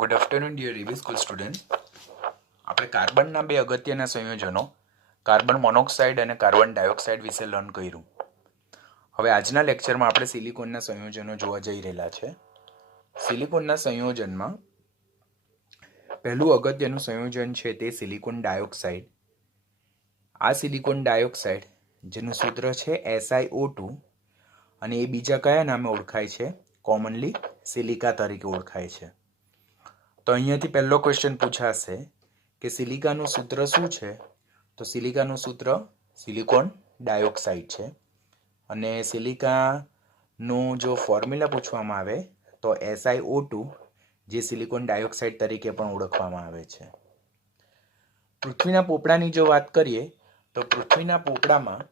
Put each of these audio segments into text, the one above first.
Good afternoon dear રિવી school student. આપણે કાર્બનના બે અગત્યના સંયોજનો કાર્બન મોનોક્સાઇડ અને કાર્બન ડાયોક્સાઇડ વિશે લર્ન કર્યું. હવે આજના લેક્ચરમાં આપણે સિલિકોનના સંયોજનો જોવા જઈ રહેલા છે. સિલિકોનના સંયોજનમાં પહેલું અગત્યનું સંયોજન છે તે સિલિકોન ડાયોક્સાઇડ. આ સિલિકોન ડાયોક્સાઇડ જેનું સૂત્ર છે SiO2 અને એ બીજા કયા નામે ઓળખાય છે? કોમનલી સિલિકા તરીકે ઓળખાય છે. તો અહીંયાથી પહેલો ક્વેશ્ચન પૂછાશે કે સિલિકાનું સૂત્ર શું છે? તો સિલિકાનું સૂત્ર સિલિકોન ડાયોક્સાઇડ છે. અને સિલિકાનું જો ફોર્મ્યુલા પૂછવામાં આવે તો SiO2 જે સિલિકોન ડાયોક્સાઇડ તરીકે પણ ઓળખવામાં આવે છે. પૃથ્વીના પોપડાની જો વાત કરીએ તો પૃથ્વીના પોપડામાં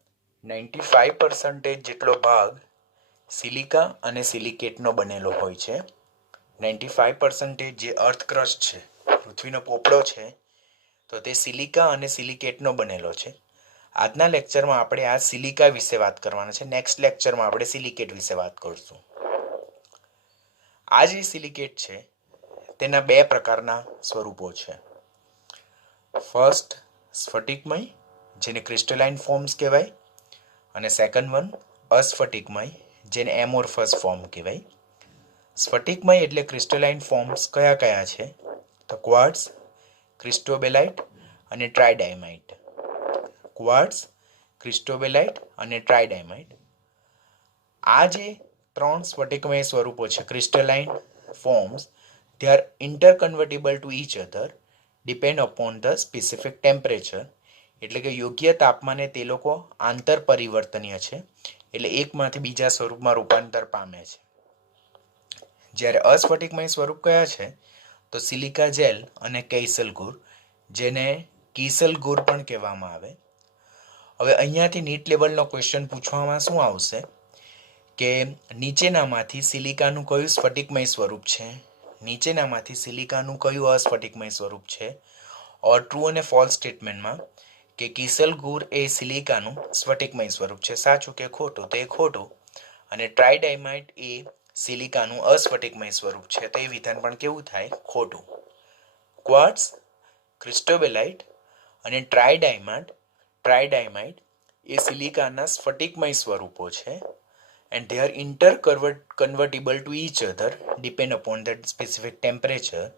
95% જેટલો ભાગ સિલિકા અને સિલિકેટનો બનેલો હોય છે. 95% જે અર્થ ક્રસ્ટ છે, પૃથ્વીનો પોપડો છે, તો તે સિલિકા અને સિલિકેટનો બનેલો છે. આજના લેક્ચરમાં આપણે આ સિલિકા વિશે વાત કરવાના છે. નેક્સ્ટ લેક્ચરમાં આપણે સિલિકેટ વિશે વાત કરીશું. આ જે સિલિકેટ છે તેના બે પ્રકારના સ્વરૂપો છે. ફર્સ્ટ સ્ફટિકમય, જેને ક્રિસ્ટલાઇન ફોર્મ્સ કહેવાય, અને સેકન્ડ વન અસ્ફટિકમય, જેને એમોર્ફસ ફોર્મ કહેવાય. સ્ફટિકમય એટલે ક્રિસ્ટલાઇન ફોર્મ્સ કયા કયા છે? તો ક્વાર્ટઝ, ક્રિસ્ટોબેલાઇટ અને ટ્રાઇડાયમાઇટ. ક્વાર્ટઝ, ક્રિસ્ટોબેલાઇટ અને ટ્રાઇડાયમાઇટ. આ જે ત્રણ સ્ફટિકમય સ્વરૂપો છે, crystalline forms, they are interconvertible to each other depend upon the specific temperature. એટલે કે યોગ્ય તાપમાને તે લોકો આંતર પરિવર્તનીય છે, એટલે એકમાંથી બીજા સ્વરૂપમાં રૂપાંતર પામે છે. જ્યારે અસ્ફટિકમય સ્વરૂપ કયા છે? તો સિલિકા જેલ અને કૈસલગુર, જેને કીસલગુર પણ કહેવામાં આવે. હવે અહીંયાથી નીટ લેવલનો ક્વેશ્ચન પૂછવામાં શું આવશે કે નીચેનામાંથી સિલિકાનું કયું સ્ફટિકમય સ્વરૂપ છે, નીચેનામાંથી સિલિકાનું કયું અસ્ફટિકમય સ્વરૂપ છે? ઓર ટ્રુ અને ફોલ્સ સ્ટેટમેન્ટમાં કે કીસલગુર એ સિલિકાનું સ્ફટિકમય સ્વરૂપ છે, સાચું કે ખોટું? તો એ ખોટું. અને ટ્રાઇડાયમાઇટ એ સિલિકાનું અસ્ફટિકમય સ્વરૂપ છે, તો એ વિધાન પણ કેવું થાય? ખોટું. ક્વાર્ટઝ, ક્રિસ્ટોબેલાઇટ અને ટ્રાઇડાયમાઇટ એ સિલિકાના સ્ફટિકમય સ્વરૂપો છે. and they are interconvertible to each other depend upon that specific temperature.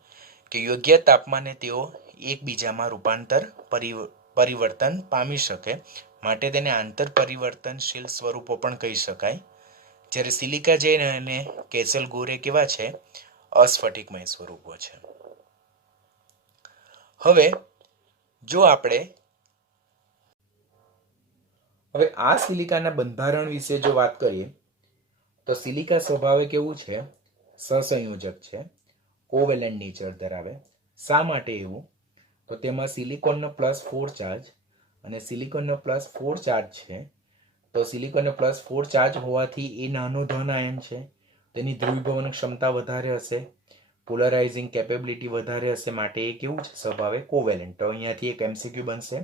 કે યોગ્ય તાપમાને તેઓ એકબીજામાં રૂપાંતર પરિવર્તન પામી શકે, માટે તેને આંતર પરિવર્તનશીલ સ્વરૂપો પણ કહી શકાય. જ્યારે સિલિકા જેલ અને કૈસલગુર એ કેવા છે? અસ્ફટિકમય સ્વરૂપો છે. હવે આ સિલિકાના બંધારણ વિશે જો વાત કરીએ તો સિલિકા સ્વભાવે કેવું છે? સહસંયોજક છે, કોવેલેન્ટ નેચર ધરાવે. શા માટે એવું? તો તેમાં સિલિકોનનો +4 ચાર્જ અને સિલિકોનનો +4 ચાર્જ છે. તો સિલિકોનનો +4 ચાર્જ હોવાથી એ નાનો ધન આયન છે, તેની ધ્રુવીભવન ક્ષમતા વધારે હશે, પોલરાઇઝિંગ કેપેબિલિટી વધારે હશે, માટે એ કેવું છે? સ્વભાવે કોવેલેન્ટ. તો અહીંયાથી એક MCQ બનશે,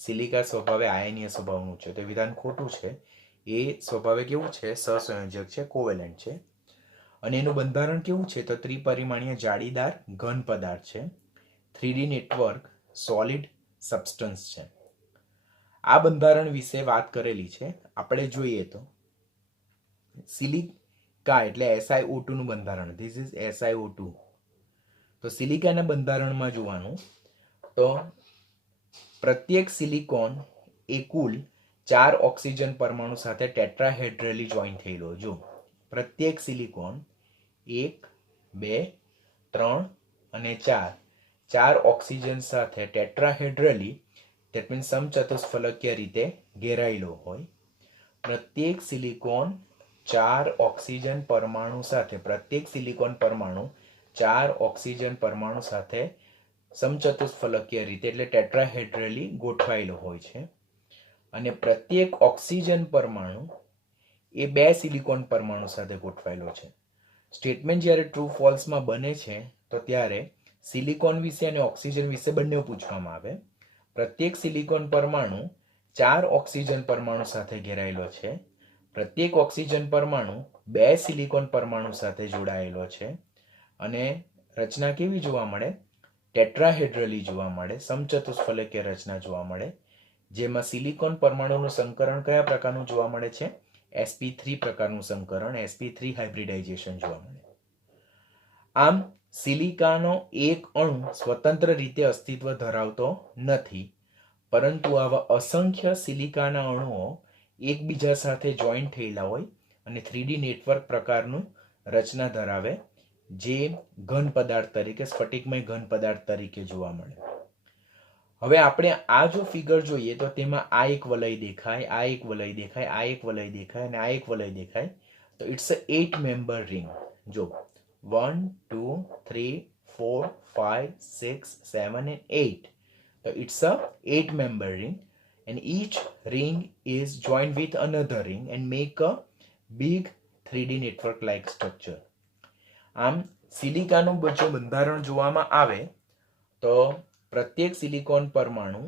સિલિકા સ્વભાવે આયનીય સ્વભાવનું છે, તો વિધાન ખોટું છે. એ સ્વભાવે કેવું છે? સહસંયોજક છે, કોવેલેન્ટ છે. અને એનું બંધારણ કેવું છે? તો ત્રિપરિમાણીય જાળીદાર ઘન પદાર્થ છે. 3D નેટવર્ક સોલિડ સબસ્ટન્સ છે. આ બંધારણ વિશે વાત કરેલી છે. આપણે જોઈએ તો સિલિકા એટલે SiO2 નું બંધારણ. This is SiO2. તો સિલિકાના બંધારણમાં જોવાનું તો પ્રત્યેક સિલિકોન એ કુલ 4 ઓક્સિજન પરમાણુ સાથે ટેટ્રાહેડ્રલી જોઈન થયેલો. જો પ્રત્યેક સિલિકોન 1, 2, 3 અને 4 ઓક્સિજન સાથે ટેટ્રાહેડ્રલી, ધેટ મીન્સ સમચતુષ્ફલકીય રીતે ઘેરાયેલો હોય. પ્રત્યેક સિલિકોન 4 ઓક્સિજન પરમાણુ સાથે, પ્રત્યેક સિલિકોન પરમાણુ 4 ઓક્સિજન પરમાણુ સાથે સમચતુષ્ફલકીય રીતે એટલે ટેટ્રાહેડ્રલી ગોઠવાયેલો હોય છે. અને પ્રત્યેક ઓક્સિજન પરમાણુ એ 2 સિલિકોન પરમાણુ સાથે ગોઠવાયેલો છે. સ્ટેટમેન્ટ જ્યારે ટ્રુ ફોલ્સમાં બને છે તો ત્યારે સિલિકોન વિશે અને ઓક્સિજન વિશે બંને પૂછવામાં આવે. પ્રત્યેક સિલિકોન પરમાણુ 4 ઓક્સિજન પરમાણુ સાથે ઘેરાયેલો છે. પ્રત્યેક ઓક્સિજન પરમાણુ 2 સિલિકોન પરમાણુ સાથે જોડાયેલો છે. અને રચના કેવી જોવા મળે? ટેટ્રાહેડ્રલી જોવા મળે, સમચતુષ્ફલકીય રચના જોવા મળે, જેમાં સિલિકોન પરમાણુનું સંકરણ કયા પ્રકારનું જોવા મળે છે? sp3 પ્રકારનું સંકરણ, sp3 હાઇબ્રિડાઇઝેશન જોવા મળે. આમ સિલિકાનો એક અણુ સ્વતંત્ર રીતે અસ્તિત્વ ધરાવતો નથી, પરંતુ આવા અસંખ્ય સિલિકાના અણુઓ એકબીજા સાથે જોઈન્ટ થયેલા હોય અને 3D નેટવર્ક પ્રકારનું રચના ધરાવે, જે ઘન પદાર્થ તરીકે, સ્ફટિકમય ઘન પદાર્થ તરીકે જોવા મળે. હવે આપણે આ જો ફિગર જોઈએ તો તેમાં આ એક વલય દેખાય, આ એક વલય દેખાય, આ એક વલય દેખાય અને આ એક વલય દેખાય. તો ઇટ્સ અ 8 મેમ્બર રિંગ. જો 1 2 3 4 5 6 7 and 8. So it's a 8 member ring, and each ring is joined with another ring and make a big 3D network like structure. આમ સિલિકાનું જો બંધારણ જોવામાં આવે તો પ્રત્યેક સિલિકોન પરમાણુ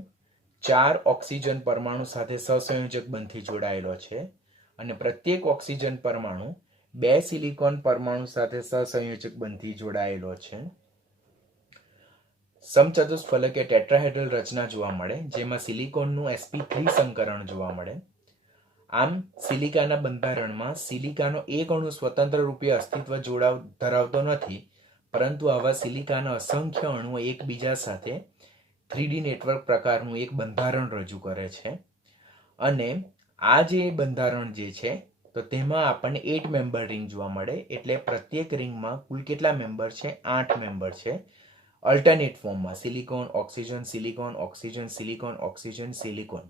4 ઓક્સિજન પરમાણુ સાથે સહસંયોજક બંધથી જોડાયેલો છે અને પ્રત્યેક ઓક્સિજન પરમાણુ 2 સિલિકોન પરમાણુ સાથે સહસંયોજક બંધથી જોડાયેલો છે. સમચતુષ્ફલકીય ટેટ્રાહેડ્રલ રચના જોવા મળે, જેમાં સિલિકોનનું sp3 સંકરણ જોવા મળે. આમ સિલિકાના બંધારણમાં સિલિકાનો એક અણુ સ્વતંત્ર રૂપે અસ્તિત્વ ધરાવતો નથી, પરંતુ આવા સિલિકાના અસંખ્ય અણુઓ એકબીજા સાથે 3D નેટવર્ક પ્રકારનું એક બંધારણ રજૂ કરે છે. અને આ જે બંધારણ જે છે તો તેમાં આપણને 8 મેમ્બર રિંગ જોવા મળે, એટલે પ્રત્યેક રિંગમાં કુલ કેટલા મેમ્બર છે? 8 મેમ્બર છે. અલ્ટરનેટ ફોર્મમાં silicon oxygen silicon oxygen silicon oxygen silicon.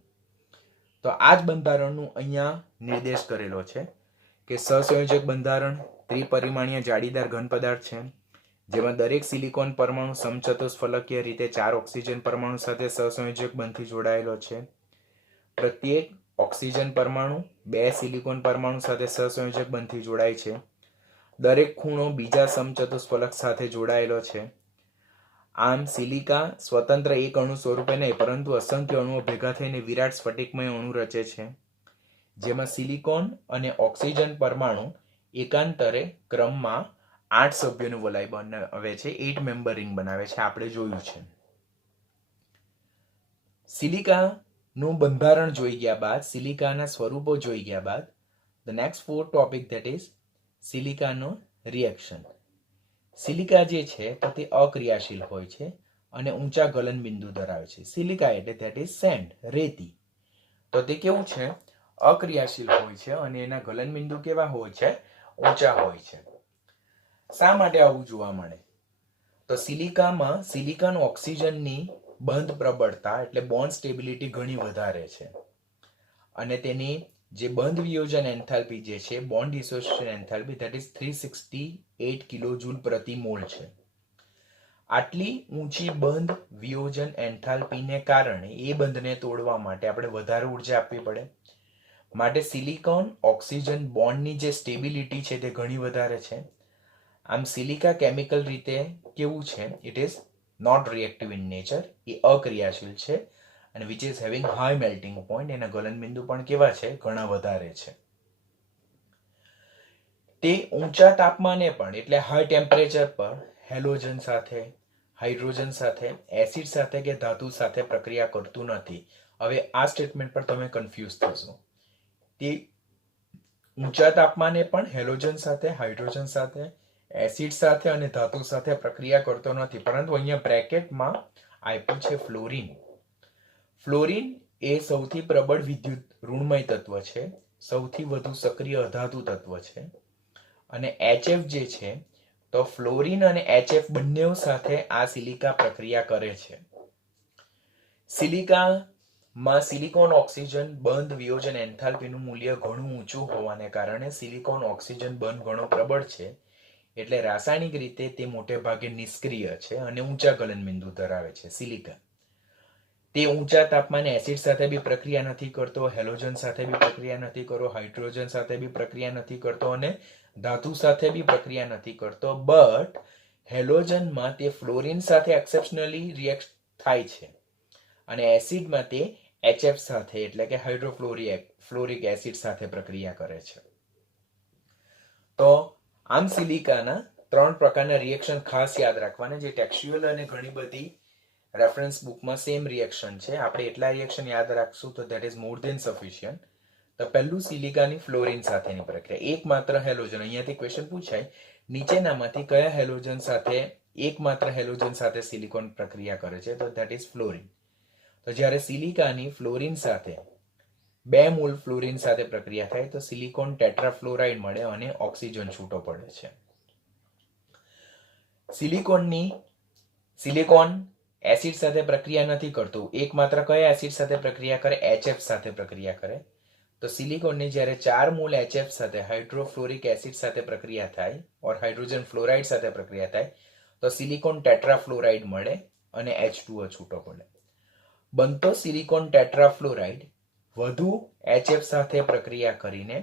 તો આ જ બંધારણનું અહીંયા નિર્દેશ કરેલો છે કે સહસંયોજક બંધારણ ત્રિપરિમાણીય જાળીદાર ઘન પદાર્થ છે, જેમાં દરેક સિલિકોન પરમાણુ સમચતુષ્ફલકીય રીતે 4 ઓક્સિજન પરમાણુ સાથે સહસંયોજક બંધથી જોડાયેલો છે. પ્રત્યેક ઓક્સિજન પરમાણુ 2 સિલિકોન પરમાણુ સાથે સહસંયોજક બંધથી જોડાય છે. દરેક ખૂણો બીજા સમચતુષ્ફલક સાથે જોડાયેલો છે. આમ સિલિકા સ્વતંત્ર એક અણુ સ્વરૂપે નહીં, પરંતુ અસંખ્ય અણુઓ ભેગા થઈને વિરાટ સ્ફટિકમય અણુ રચે છે, જેમાં સિલિકોન અને ઓક્સિજન પરમાણુ એકાંતરે ક્રમમાં 8 સભ્યોનું વલય બનાવે છે, 8 મેમ્બર રિંગ બનાવે છે, આપણે જોયું છે. સિલિકાનું બંધારણ જોઈ ગયા બાદ, સિલિકાના સ્વરૂપો જોઈ ગયા બાદ, the next fourth topic that is સિલિકાનો રિએક્શન. સિલિકા જે છે તો તે અક્રિયાશીલ હોય છે અને ઊંચા ગલન બિંદુ ધરાવે છે. સિલિકા એટલે ધેટ ઇઝ સેન્ડ, રેતી. તો તે કેવું છે? અક્રિયાશીલ હોય છે અને એના ગલન બિંદુ કેવા હોય છે? ઊંચા હોય છે. શા માટે આવું જોવા મળે? તો સિલિકામાં સિલિકોન ઓક્સિજનની બંધ પ્રબળતા એટલે બોન્ડ સ્ટેબિલિટી ઘણી વધારે છે અને તેની જે બંધ વિયોજન એન્થાલ્પી જે છે, bond dissociation enthalpy, that is 368 કિલોજૂલ પ્રતિ મોલ છે. આટલી ઊંચી બંધ વિયોજન એન્થાલ્પીને કારણે એ બંધને તોડવા માટે આપણે વધારે ઉર્જા આપવી પડે. માટે સિલિકોન ઓક્સિજન બોન્ડની જે સ્ટેબિલિટી છે તે ઘણી વધારે છે. આમ સિલિકા કેમિકલ રીતે કેવું છે? It is not reactive in nature, એ અક્રિયાશીલ છે અને which is having high melting point, એના ગલન બિંદુ પણ કેવા છે? ઘણા વધારે છે. તે ઊંચા તાપમાને પણ એટલે હાઈ ટેમ્પરેચર પર હેલોજન સાથે, હાઇડ્રોજન સાથે, એસિડ સાથે કે ધાતુ સાથે પ્રક્રિયા કરતું નથી. હવે આ સ્ટેટમેન્ટ પર તમે કન્ફ્યુઝ થશો. તે ઊંચા તાપમાને પણ હેલોજન સાથે, હાઇડ્રોજન સાથે, એસિડ સાથે અને ધાતુ સાથે પ્રક્રિયા કરતો નથી, પરંતુ અહીંયા બ્રેકેટમાં આપ્યું છે ફ્લોરિન. ફ્લોરિન એ સૌથી પ્રબળ વિદ્યુત ઋણમય તત્વ છે, સૌથી વધુ સક્રિય અધાતુ તત્વ છે અને HF જે છે તો ફ્લોરિન અને HF બંને સાથે આ સિલિકા પ્રક્રિયા કરે છે. સિલિકામાં સિલિકોન ઓક્સિજન બંધ વિયોજન એન્થાલ્પીનું મૂલ્ય ઘણું ઊંચું હોવાને કારણે સિલિકોન ઓક્સિજન બંધ ઘણો પ્રબળ છે, એટલે રાસાયણિક રીતે તે મોટે ભાગે નિષ્ક્રિય છે અને ઊંચા ગલન બિંદુ ધરાવે છે. સિલિકા તે ઊંચા તાપમાને એસિડ સાથે બી પ્રક્રિયા નથી કરતો, હેલોજન સાથે બી પ્રક્રિયા નથી કરતો, હાઇડ્રોજન સાથે બી પ્રક્રિયા નથી કરતો અને ધાતુ સાથે બી પ્રક્રિયા નથી કરતો. બટ હેલોજનમાં તે ફ્લોરિન સાથે એક્સેપ્શનલી રિએક્ટ થાય છે અને એસિડમાં તે HF સાથે એટલે કે હાઇડ્રોફ્લોરિક એસિડ સાથે પ્રક્રિયા કરે છે. તો આમ સિલિકાના 3 પ્રકારના રિએક્શન ખાસ યાદ રાખવાના, જે ટેક્સ્ચ્યુઅલ અને ઘણી બધી રેફરન્સ બુકમાં સેમ રિએક્શન છે. આપણે એટલા રિએક્શન યાદ રાખશું તો that is more than sufficient. તો પહેલું સિલિકાની ફ્લોરિન સાથેની પ્રક્રિયા. એકમાત્ર હેલોજન, અહીંયાથી ક્વેશ્ચન પૂછાય, નીચેનામાંથી કયા હેલોજન સાથે એકમાત્ર હેલોજન સાથે સિલિકોન પ્રક્રિયા કરે છે? તો ધેટ ઇઝ ફ્લોરિન. તો જ્યારે સિલિકાની ફ્લોરિન સાથે 2 મોલ ફ્લોરિન સાથે પ્રક્રિયા થાય તો સિલિકોન ટેટ્રાફ્લોરાઇડ મળે અને ઓક્સિજન છૂટો પડે છે. સિલિકોન એસિડ સાથે પ્રક્રિયા નથી કરતું. એકમાત્ર કયા એસિડ સાથે પ્રક્રિયા કરે? HF સાથે પ્રક્રિયા કરે. તો સિલિકોનની જ્યારે 4 મોલ HF સાથે હાઇડ્રોફ્લોરિક એસિડ સાથે પ્રક્રિયા થાય ઓર હાઇડ્રોજન ફ્લોરાઇડ સાથે પ્રક્રિયા થાય તો સિલિકોન ટેટ્રાફ્લોરાઇડ મળે અને H2O છૂટો પડે. બનતો સિલિકોન ટેટ્રાફ્લોરાઇડ વધુ HF સાથે પ્રક્રિયા કરીને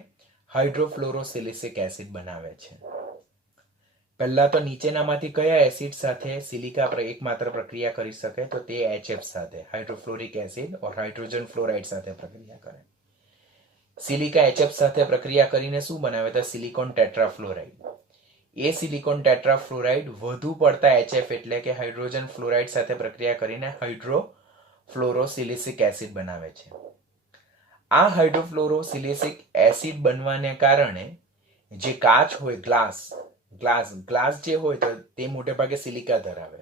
હાઇડ્રોફ્લોરોસિલિસિક એસિડ બનાવે છે. પહેલા તો નીચેનામાંથી કયા એસિડ સાથે સિલિકા એકમાત્ર પ્રક્રિયા કરી શકે? તો તે HF સાથે, હાઇડ્રોફ્લોરિક એસિડ ઓર હાઇડ્રોજન ફ્લોરાઇડ સાથે પ્રક્રિયા કરે. સિલિકા HF સાથે પ્રક્રિયા કરીને શું બનાવે? તો સિલિકોન ટેટ્રાફ્લોરાઇડ. એ સિલિકોન ટેટ્રાફ્લોરાઇડ વધુ પડતા HF એટલે કે હાઇડ્રોજન ફ્લોરાઇડ સાથે પ્રક્રિયા કરીને હાઇડ્રોફ્લોરોસિલિસિક એસિડ બનાવે છે. આ હાઇડ્રોફ્લોરોસિલિસિક એસિડ બનવાને કારણે જે કાચ હોય, ગ્લાસ જે હોય તો તે મોટે ભાગે સિલિકા ધરાવે.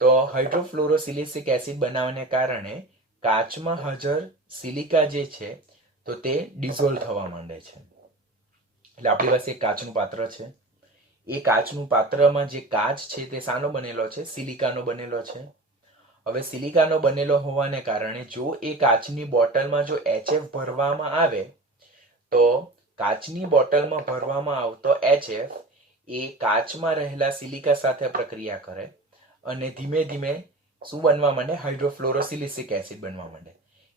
તો હાઇડ્રોફ્લોરોસિલિસિક એસિડ બનાવવાને કારણે કાચમાં હાજર સિલિકા જે છે તો તે ડિઝોલ્વ થવા માંડે છે. એટલે આપણી પાસે એક કાચનું પાત્ર છે. એ કાચનું પાત્રમાં જે કાચ છે તે શાનો બનેલો છે? સિલિકાનો બનેલો છે. હવે સિલિકાનો બનેલો હોવાને કારણે જો એ કાચની બોટલમાં જો HF ભરવામાં આવે તો કાચની બોટલમાં ભરવામાં આવતો HF એ કાચમાં રહેલા સિલિકા સાથે પ્રક્રિયા કરે અને ધીમે ધીમે શું બનવા માંડે? હાઇડ્રોફ્લોરોસિલિસિક એસિડ બનવા માંડે.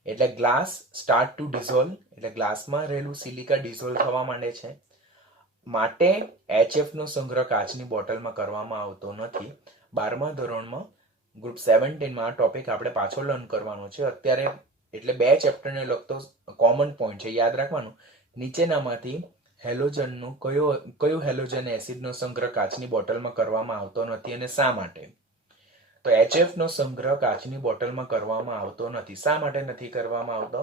એટલે ગ્લાસ સ્ટાર્ટ ટુ ડિઝોલ્વ, એટલે ગ્લાસમાં રહેલું સિલિકા ડિઝોલ્વ થવા માંડે છે. માટે HF નો સંગ્રહ કાચની બોટલમાં કરવામાં આવતો નથી. 12મા ધોરણમાં ગ્રુપ 17માં આ ટોપિક આપણે પાછો લર્ન કરવાનો છે. અત્યારે એટલે 2 ચેપ્ટરને લગતો કોમન પોઈન્ટ છે, યાદ રાખવાનું. નીચેનામાંથી હેલોજનનું કયું હેલોજન એસિડનો સંગ્રહ કાચની બોટલમાં કરવામાં આવતો નથી અને શા માટે? તો HF નો સંગ્રહ કાચની બોટલમાં કરવામાં આવતો નથી. શા માટે નથી કરવામાં આવતો?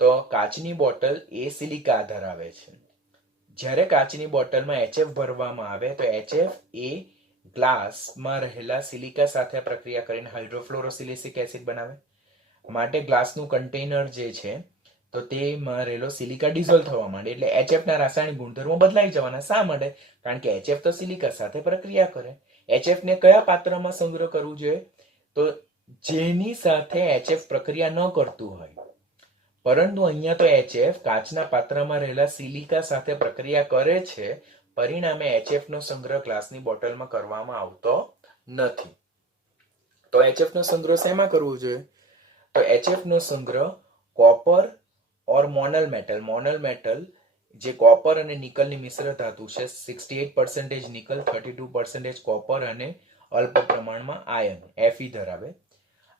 તો કાચની બોટલ એ સિલિકા ધરાવે છે. જ્યારે કાચની બોટલમાં HF ભરવામાં આવે તો HF એ ગ્લાસમાં રહેલા સિલિકા સાથે પ્રક્રિયા કરીને હાઇડ્રોફ્લોરોસિલિસિક એસિડ બનાવે. માટે ગ્લાસનું કન્ટેનર જે છે તો તેમાં રહેલો સિલિકા ડિઝોલ્વ થવા માંડે. એટલે HF ના રાસાયણિક ગુણધર્મો બદલાઈ જવાના. શા માટે? કારણ કે HF તો સિલિકા સાથે પ્રક્રિયા કરે. HF ને કયા પાત્રમાં સંગ્રહ કરવું જોઈએ? તો જેની સાથે HF પ્રક્રિયા ન કરતું હોય. પરંતુ અહીંયા તો HF કાચના પાત્રમાં રહેલા સિલિકા સાથે પ્રક્રિયા કરે છે. પરિણામે HF નો સંગ્રહ ગ્લાસની બોટલમાં કરવામાં આવતો નથી. તો HF નો સંગ્રહ શેમાં કરવો જોઈએ? તો HF નો સંગ્રહ કોપર ઓર મોનલ મેટલ જે કોપર અને નિકલની મિશ્ર ધાતુ છે, 68% નિકલ, 32% કોપર અને અલ્પ પ્રમાણમાં આયન Fe ધરાવે.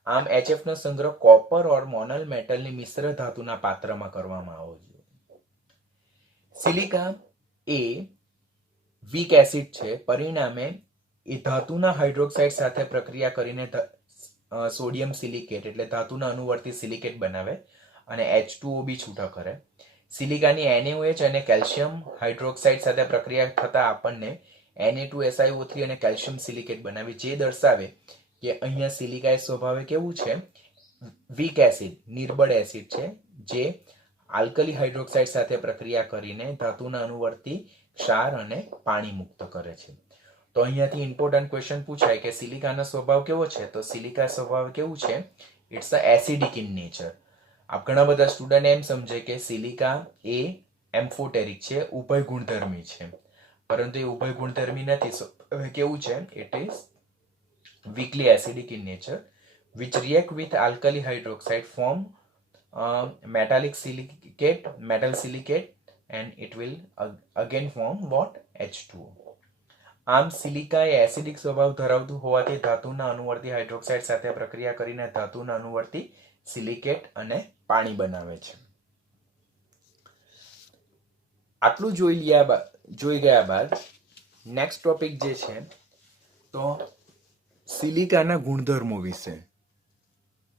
આમ HF નો સંગ્રહ કોપર ઓર મોનલ મેટલની મિશ્ર ધાતુના પાત્રમાં કરવામાં આવવો જોઈએ. સિલિકા એ વીક એસિડ છે. પરિણામે એ ધાતુના હાઇડ્રોક્સાઇડ સાથે પ્રક્રિયા કરીને સોડિયમ સિલિકેટ એટલે ધાતુના અનુવર્તી સિલિકેટ બનાવે અને H2O બી છૂટા કરે. સિલિકાની NaOH અને કેલ્શિયમ હાઇડ્રોક્સાઇડ સાથે પ્રક્રિયા થતા આપણને Na2SiO3 અને કેલ્શિયમ સિલિકેટ બનાવી, જે દર્શાવે કે અહીંયા સિલિકા એ સ્વભાવે કેવું છે? વીક એસિડ, નિર્બળ એસિડ છે, જે આલ્કલી હાઇડ્રોક્સાઇડ સાથે પ્રક્રિયા કરીને ધાતુના અનુવર્તી ક્ષાર અને પાણી મુક્ત કરે છે. તો અહીંયાથી ઇમ્પોર્ટન્ટ ક્વેશ્ચન પૂછાય કે સિલિકાનો સ્વભાવ કેવો છે? તો સિલિકા સ્વભાવ કેવું છે? It's a acidic in nature. આપ ઘણા બધા સ્ટુડન્ટ એમ સમજે કે સિલિકા એ એમ્ફોટેરિક છે, ઉભય ગુણધર્મી છે, પરંતુ એ ઉભય ગુણધર્મી નથી. કેવું છે? It is weakly acidic in nature, which react with alkali hydroxide form metal silicate and it will again form what? H2O. આમ સિલિકા એ એસિડિક સ્વભાવ ધરાવતું હોવાથી ધાતુના અનુવર્તી હાઇડ્રોક્સાઇડ સાથે પ્રક્રિયા કરીને ધાતુના અનુવર્તી સિલિકેટ અને પાણી બનાવે છે. આટલું જોઈ ગયા બાદ નેક્સ્ટ ટોપિક જે છે તો સિલિકાના ગુણધર્મો વિશે.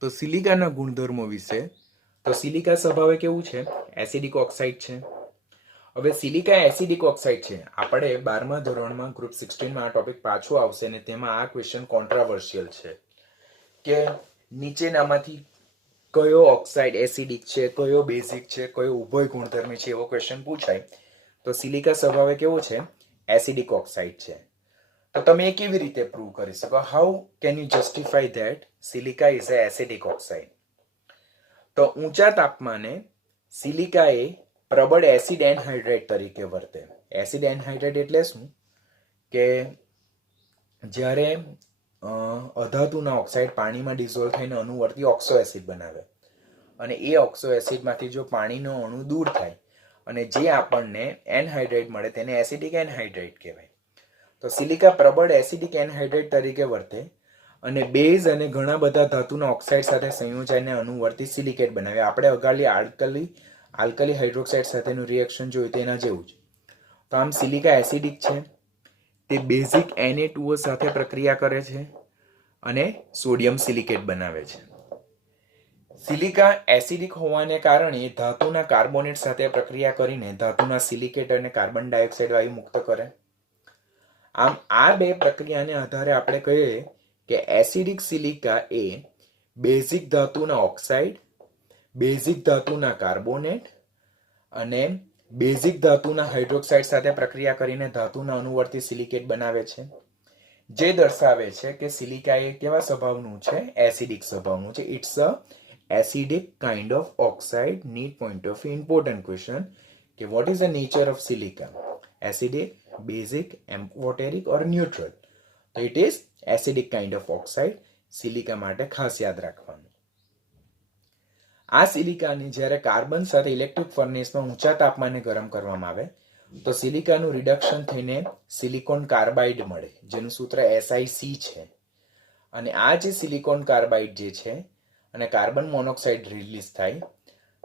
તો સિલિકાના ગુણધર્મો વિશે તો સિલિકા સ્વભાવે કેવું છે? એસિડિક ઓક્સાઇડ છે. હવે સિલિકા એસિડિક ઓક્સાઇડ છે. આપણે 12મા ધોરણમાં ગ્રુપ 16માં આ ટોપિક પાછો આવશે અને તેમાં આ ક્વેશ્ચન કોન્ટ્રાવર્શિયલ છે કે નીચેનામાંથી કયો ઓક્સાઇડ એસિડિક છે, કયો બેઝિક છે, કયો ઉભય ગુણધર્મી છે, એવો ક્વેશ્ચન પૂછાય. તો સિલિકા સ્વભાવે કેવો છે? એસિડિક ઓક્સાઇડ છે. તો તમે એ કેવી રીતે પ્રૂવ કરી શકો? How can you justify that silica is a acidic oxide? તો ઊંચા તાપમાને સિલિકા એ પ્રબળ એસિડ એનહાઇડ્રેટ તરીકે વર્તે. એસિડ એનહાઇડ્રેટ એટલે શું? કે જ્યારે અધાતુના ઓક્સાઇડ પાણીમાં ડિઝોલ્વ થઈને અણુવર્તી ઓક્સો એસિડ બનાવે અને એ ઓક્સો એસિડમાંથી જો પાણીનો અણુ દૂર થાય અને જે આપણને એનહાઇડ્રેટ મળે તેને એસિડિક એનહાઇડ્રેટ કહેવાય. તો સિલિકા પ્રબળ એસિડિક એનહાઇડ્રેટ તરીકે વર્તે અને બેઝ અને ઘણા બધા ધાતુના ઓક્સાઇડ સાથે સંયોજાઈને અણુવર્તી સિલિકેટ બનાવે. આપણે અગાડી આલ્કલી હાઇડ્રોક્સાઇડ સાથેનું રિએક્શન જોયું તેના જેવું જ. તો આમ સિલિકા એસિડિક છે. તે બેઝિક Na2O સાથે પ્રક્રિયા કરે છે અને સોડિયમ સિલિકેટ બનાવે છે. સિલિકા એસિડિક હોવાને કારણે ધાતુના કાર્બોનેટ સાથે પ્રક્રિયા કરીને ધાતુના સિલિકેટ અને કાર્બન ડાયોક્સાઇડ વાયુ મુક્ત કરે. આમ આ બે પ્રક્રિયાને આધારે આપણે કહીએ કે એસિડિક સિલિકા એ બેઝિક ધાતુના ઓક્સાઇડ, બેઝિક ધાતુના કાર્બોનેટ અને બેઝિક ધાતુના હાઇડ્રોક્સાઇડ સાથે પ્રક્રિયા કરીને ધાતુના અણુવર્તી સિલિકેટ બનાવે છે, જે દર્શાવે છે કે સિલિકા એ કેવા સ્વભાવનું છે? એસિડિક સ્વભાવનું છે. It's a acidic kind of oxide. NEET point of view important question કે what is the nature of silica? Acidic, basic, amphoteric or neutral? તો it is acidic kind of oxide. Silica માટે ખાસ યાદ રાખવાનું. આ સિલિકાને જ્યારે કાર્બન સાથે electric ફર્નેસમાં ઊંચા તાપમાને ગરમ કરવામાં આવે તો સિલિકાનું રિડક્શન થઈને સિલિકોન કાર્બાઇડ મળે, જેનું સૂત્ર SiC છે. અને આ જે સિલિકોન કાર્બાઇડ જે છે અને કાર્બન મોનોક્સાઇડ રિલીઝ થાય,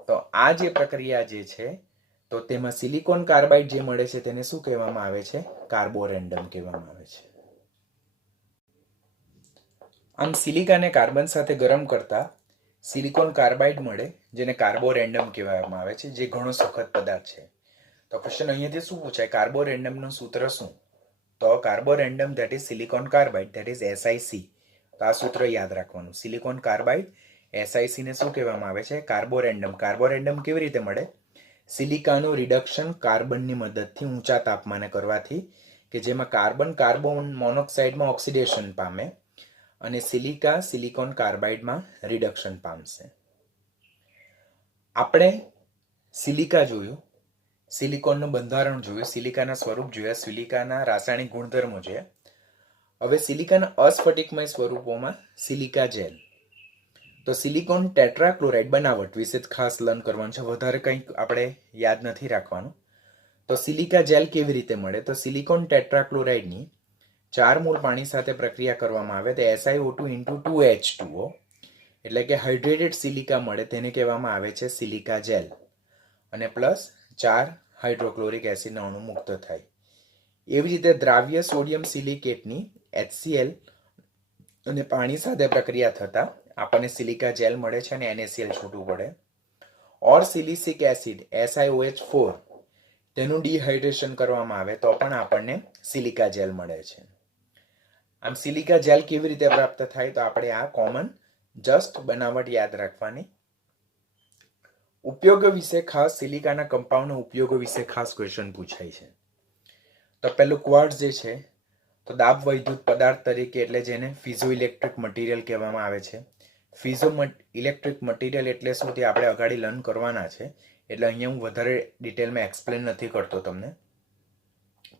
તો આ જે પ્રક્રિયા જે છે તો તેમાં સિલિકોન કાર્બાઇડ જે મળે છે તેને શું કહેવામાં આવે છે? કાર્બોરેન્ડમ કહેવામાં આવે છે. આમ સિલિકાને કાર્બન સાથે ગરમ કરતા સિલિકોન કાર્બાઇડ મળે, જેને કાર્બોરેન્ડમ કહેવામાં આવે છે, જે ઘણો સખત પદાર્થ છે. તો ક્વેશ્ચન અહીંયાથી શું પૂછાય? કાર્બોરેન્ડમનું સૂત્ર શું? તો carborundum that is silicon carbide that is SiC. તો આ સૂત્ર યાદ રાખવાનું. સિલિકોન કાર્બાઇડ SiC ને શું કહેવામાં આવે છે? કાર્બોરેન્ડમ. કાર્બોરેન્ડમ કેવી રીતે મળે? સિલિકાનું રિડક્શન કાર્બનની મદદથી ઊંચા તાપમાને કરવાથી, કે જેમાં કાર્બન મોનોક્સાઇડમાં ઓક્સિડેશન પામે અને સિલિકા સિલિકોન કાર્બાઇડમાં રિડક્શન પામશે. આપણે સિલિકા જોયું, સિલિકોનનું બંધારણ જોયું, સિલિકાના સ્વરૂપ જોયા, સિલિકાના રાસાયણિક ગુણધર્મો જોયા. હવે સિલિકાના અસ્ફટિકમય સ્વરૂપોમાં સિલિકા જેલ. તો સિલિકોન ટેટ્રાક્લોરાઇડ બનાવટ વિશે ખાસ લર્ન કરવાનું છે, વધારે કંઈક આપણે યાદ નથી રાખવાનું. તો સિલિકા જેલ કેવી રીતે મળે? તો સિલિકોન ટેટ્રાક્લોરાઇડની 4 મોલ પાણી સાથે પ્રક્રિયા કરવામાં આવે તો SiO2 × 2H2O એટલે કે હાઇડ્રેટેડ સિલિકા મળે, તેને કહેવામાં આવે છે સિલિકા જેલ. અને પ્લસ 4 હાઇડ્રોક્લોરિક એસિડના અણુ મુક્ત થાય. એવી રીતે દ્રાવ્ય સોડિયમ સિલિકેટની HCl અને પાણી સાથે પ્રક્રિયા થતા આપણને સિલિકા જેલ મળે છે અને NaCl છૂટું પડે. ઓર સિલિસિક એસિડ SiOH4 તેનું ડિહાઇડ્રેશન કરવામાં આવે તો પણ આપણને સિલિકા જેલ મળે છે. આમ સિલિકા જેલ કેવી રીતે પ્રાપ્ત થાય? તો આપણે આ કોમન જસ્ટ બનાવટ યાદ રાખવાની. ઉપયોગો વિશે ખાસ, સિલિકાના કમ્પાઉન્ડના ઉપયોગો વિશે ખાસ ક્વેશ્ચન પૂછાય છે. તો પેલું ક્વાર્ટઝ જે છે તો દાબ વૈદ્યુત પદાર્થ તરીકે, એટલે જેને ફિઝો ઇલેક્ટ્રિક મટીરિયલ કહેવામાં આવે છે. ફિઝો ઇલેક્ટ્રિક મટીરિયલ એટલે શું તે આપણે અગાડી લર્ન કરવાના છે, એટલે અહીંયા હું વધારે ડિટેલમાં એક્સપ્લેન નથી કરતો તમને.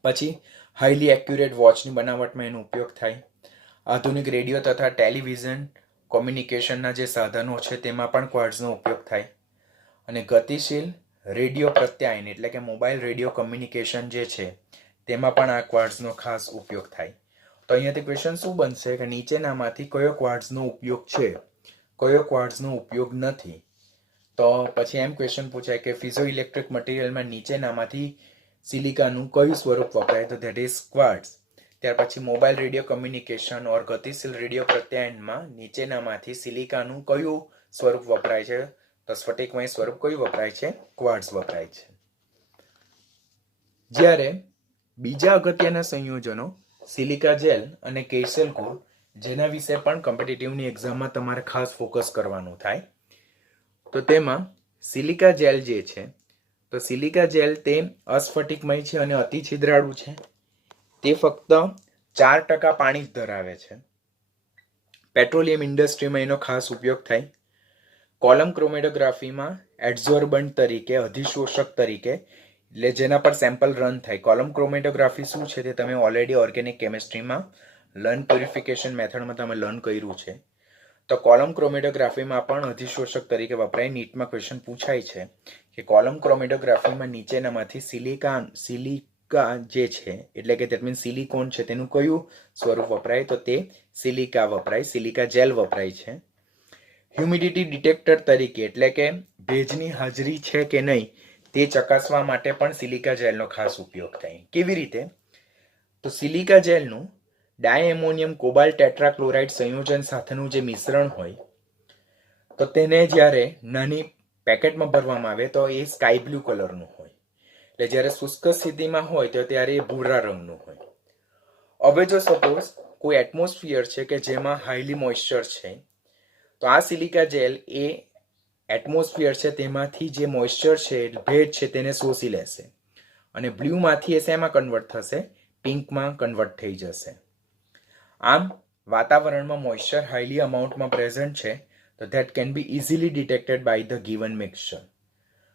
પછી હાઈલી એક્યુરેટ વોચની બનાવટમાં એનો ઉપયોગ થાય. આધુનિક રેડિયો તથા ટેલિવિઝન કોમ્યુનિકેશનના જે સાધનો છે તેમાં પણ ક્વાર્ટઝનો ઉપયોગ થાય. અને ગતિશીલ રેડિયો પ્રત્યાયન એટલે કે મોબાઈલ રેડિયો કમ્યુનિકેશન જે છે તેમાં પણ આ ક્વાર્ટઝનો ખાસ ઉપયોગ થાય. તો અહીંયાથી ક્વેશ્ચન શું બનશે કે નીચેનામાંથી કયો ક્વાર્ટઝનો ઉપયોગ છે, કયો ક્વાર્ટઝનો ઉપયોગ નથી? તો પછી એમ ક્વેશ્ચન પૂછાય કે ફિઝો ઇલેક્ટ્રિક મટીરિયલમાં નીચેનામાંથી સિલિકાનું કયું સ્વરૂપ વપરાય? તો ધેટ ઇઝ ક્વાર્ટ્ઝ. ત્યાર પછી મોબાઈલ રેડિયો કમ્યુનિકેશન ઓર ગતિશીલ રેડિયો પ્રત્યાયનમાં નીચેનામાંથી સિલિકાનું કયું સ્વરૂપ વપરાય છે? તો સ્ફટિકમય સ્વરૂપ કયું વપરાય છે? ક્વાર્ટ્ઝ વપરાય છે. જ્યારે બીજા અગત્યના સંયોજનો સિલિકા જેલ અને કેસેલ ગોળ, જેના વિશે પણ કોમ્પિટિટિવની એક્ઝામમાં તમારે ખાસ ફોકસ કરવાનું થાય, તો તેમાં સિલિકા જેલ જે છે, તો સિલિકા જેલ તે અસ્ફટિકમય છે અને અતિ છિદ્રાળુ છે. તે ફક્ત 4% પાણી જ ધરાવે છે. પેટ્રોલિયમ ઇન્ડસ્ટ્રીમાં એનો ખાસ ઉપયોગ થાય. કોલમ ક્રોમેટોગ્રાફીમાં એડઝોર્બન્ટ તરીકે, અધિશોષક તરીકે, એટલે જેના પર સેમ્પલ રન થાય. કોલમ ક્રોમેટોગ્રાફી શું છે તે તમે ઓલરેડી ઓર્ગેનિક કેમિસ્ટ્રીમાં લર્ન પ્યુરિફિકેશન મેથડમાં તમે લર્ન કર્યું છે. તો કોલમ ક્રોમેટોગ્રાફીમાં પણ અધિશોષક તરીકે વપરાય. નીટમાં ક્વેશ્ચન પૂછાય છે કે કોલમ ક્રોમેટોગ્રાફીમાં નીચેનામાંથી સિલિકા જે છે, એટલે કે દેટ મીન્સ સિલિકોન છે, તેનું કયું સ્વરૂપ વપરાય? તો તે સિલિકા વપરાય, સિલિકા જેલ વપરાય છે. હ્યુમિડિટી ડિટેક્ટર તરીકે, એટલે કે ભેજની હાજરી છે કે નહીં તે ચકાસવા માટે પણ સિલિકા જેલનો ખાસ ઉપયોગ થાય. કેવી રીતે? તો સિલિકા જેલનું ડાયએમોનિયમ કોબાલ્ટ ટેટ્રાક્લોરાઇડ સંયોજન સાથેનું જે મિશ્રણ હોય, તો તેને જ્યારે નાની પેકેટમાં ભરવામાં આવે તો એ સ્કાય બ્લુ કલરનું હોય. એટલે જ્યારે શુષ્ક સ્થિતિમાં હોય તો ત્યારે એ ભૂરા રંગનું હોય. હવે જો સપોઝ કોઈ એટમોસ્ફિયર છે કે જેમાં હાઈલી મોઇસ્ચર છે, તો આ સિલિકા જેલ એ એટમોસ્ફિયર છે તેમાંથી જે મોઇસ્ચર છે, ભેજ છે, તેને શોષી લેશે અને બ્લુમાંથી એ શેમાં કન્વર્ટ થશે? પિંકમાં કન્વર્ટ થઈ જશે. આમ વાતાવરણમાં મોઇસ્ચર હાઈલી અમાઉન્ટમાં પ્રેઝન્ટ છે, તો that can be easily detected by the given mixture.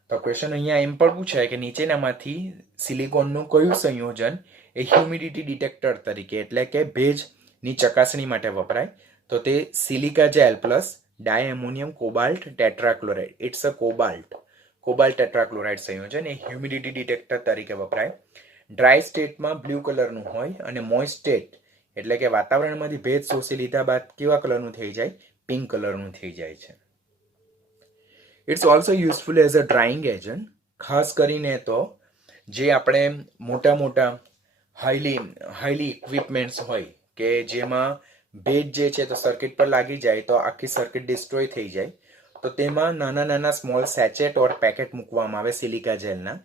તો ક્વેશ્ચન અહીંયા એમ પણ પૂછાય કે નીચેનામાંથી સિલિકોનનું કયું સંયોજન એ હ્યુમિડિટી ડિટેક્ટર તરીકે, એટલે કે ભેજની ચકાસણી માટે વપરાય? તો તે silica gel plus diammonium cobalt tetrachloride. It's a cobalt tetrachloride સંયોજન એ હ્યુમિડિટી ડિટેક્ટર તરીકે વપરાય. ડ્રાય સ્ટેટમાં બ્લુ કલરનું હોય અને મોઇસ્ટ સ્ટેટ, એટલે કે વાતાવરણમાંથી ભેજ શોષી લીધા બાદ કેવા કલરનું થઈ જાય? પિંક કલરનું થઈ જાય છે. It's also useful as a drying agent. ખાસ કરીને તો જે આપણે મોટા મોટા હાઈલી ઇક્વિપમેન્ટ્સ હોય કે જેમાં ભેજ જે છે તો સર્કિટ પર લાગી જાય તો આખી સર્કિટ ડિસ્ટ્રોય થઈ જાય, તો તેમાં નાના નાના સ્મોલ સેચેટ ઓર પેકેટ મૂકવામાં આવે સિલિકા જેલના,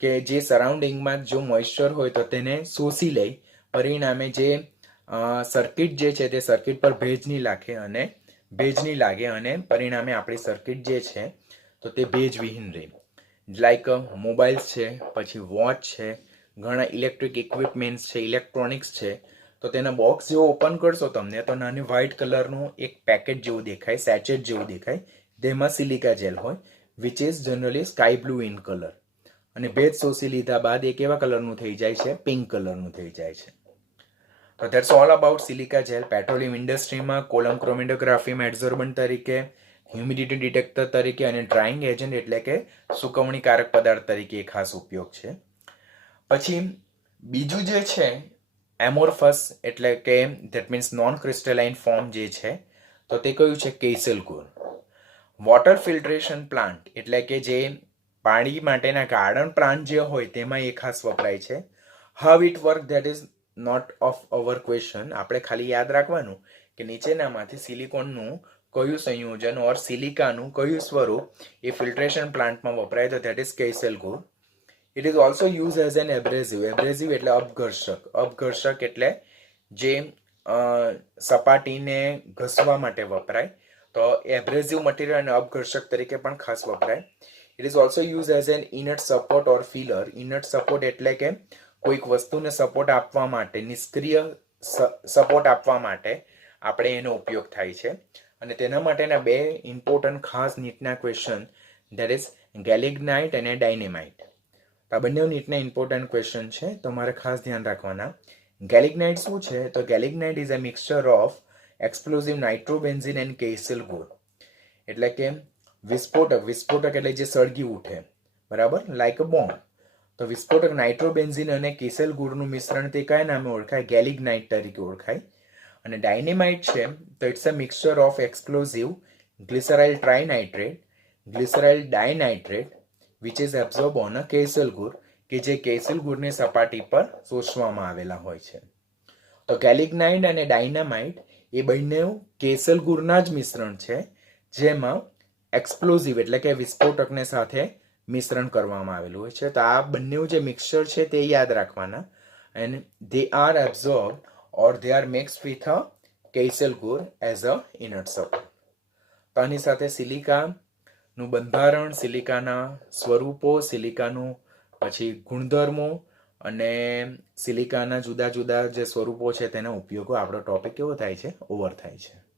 કે જે સરાઉન્ડિંગમાં જો મોઇસ્ચર હોય તો તેને શોષી લે. પરિણામે જે સર્કિટ જે છે તે સર્કિટ પર ભેજ નહીં લાગે અને પરિણામે આપણી સર્કિટ જે છે તો તે ભેજવિહીન રહે. લાઈક મોબાઈલ્સ છે, પછી વોચ છે, ઘણા ઇલેક્ટ્રિક ઇક્વિપમેન્ટ્સ છે, ઇલેક્ટ્રોનિક્સ છે, તો તેના બોક્સ જેવો ઓપન કરશો તમને તો નાની વ્હાઇટ કલરનું એક પેકેટ જેવું દેખાય, સેચેટ જેવું દેખાય. તેમાં સિલિકા જેલ હોય, which is generally sky blue in colour. અને ભેજ શોષી લીધા બાદ એ કેવા કલરનું થઈ જાય છે? પિંક કલરનું થઈ જાય છે. તો that's all about silica gel. Petroleum ઇન્ડસ્ટ્રીમાં કોલમ ક્રોમેટોગ્રાફીમાં એડઝોર્બન્ટ તરીકે, હ્યુમિડિટી ડિટેક્ટર તરીકે અને ડ્રાઇંગ એજન્ટ એટલે કે સુકવણીકારક પદાર્થ તરીકે એ ખાસ ઉપયોગ છે. પછી બીજું જે છે એમોર્ફસ, એટલે કે that means non crystalline form જે છે, તો તે કયું છે? કેસેલ ગોળ. વોટર ફિલ્ટ્રેશન પ્લાન્ટ, એટલે કે જે પાણી માટેના ગાર્ડન પ્લાન્ટ જે હોય તેમાં એ ખાસ વપરાય છે. How it work that is not of our question. આપણે ખાલી યાદ રાખવાનું કે નીચેનામાંથી સિલિકોનનું કયું સંયોજન ઓર સિલિકાનું કયું સ્વરૂપ એ ફિલ્ટ્રેશન પ્લાન્ટમાં વપરાય? તો that is kieselguhr. It is also use as an abrasive. Abrasive એટલે અપઘર્ષક. અપઘર્ષક એટલે જે સપાટીને ઘસવા માટે વપરાય, તો એબ્રેઝિવ મટીરિયલ અને અપઘર્ષક તરીકે પણ ખાસ વપરાય. It is also use as N ઇનટ support or filler. ઇનટ support એટલે કે કોઈક વસ્તુને સપોર્ટ આપવા માટે, નિષ્ક્રિય સપોર્ટ આપવા માટે આપણે એનો ઉપયોગ થાય છે. અને તેના માટેના બે ઇમ્પોર્ટન્ટ ખાસ નીટના ક્વેશ્ચન, ધેટ ઇઝ ગેલિગ્નાઇટ અને ડાયનેમાઇટ. આ બંને નીટના ઇમ્પોર્ટન્ટ ક્વેશ્ચન છે, તમારે ખાસ ધ્યાન રાખવાના. ગેલિગ્નાઇટ શું છે? તો gelignite is a mixture of explosive nitrobenzene and kieselguhr. એટલે કે વિસ્ફોટક એટલે જે સળગી ઉઠે, બરાબર, લાઈક અ બોમ્બ. તો વિસ્ફોટક નાઇટ્રોબેન્ઝિન અને કેસેલ ગોળનું મિશ્રણ તે કયા નામે ઓળખાય? ગેલિગ્નાઇટ તરીકે ઓળખાય. અને ડાયનેમાઇટ છે તો it's a mixture of explosive glyceryl trinitrate, glyceryl dinitrate, which is absorbed on a Kessel core. કે જે કેસલ ગુણની સપાટી પર શોષવામાં આવેલા હોય છે. તો કેલિગ્નાઇટ અને ડાયનામાઇટ એ બંને કેસલ ગુણના જ મિશ્રણ છે, જેમાં એક્સપ્લોઝિવ એટલે કે વિસ્ફોટકને સાથે મિશ્રણ કરવામાં આવેલું હોય છે. તો આ બંને જે મિક્સચર છે તે યાદ રાખવાના. And they are absorbed or they are mixed with a Kessel Gur as a inert support. તો આની સાથે સિલિકાનું બંધારણ, સિલિકાના સ્વરૂપો, સિલિકાનું પછી ગુણધર્મો અને સિલિકાના જુદા જુદા જે સ્વરૂપો છે તેના ઉપયોગો આપણો ટોપિક કેવો થાય છે, ઓવર થાય છે.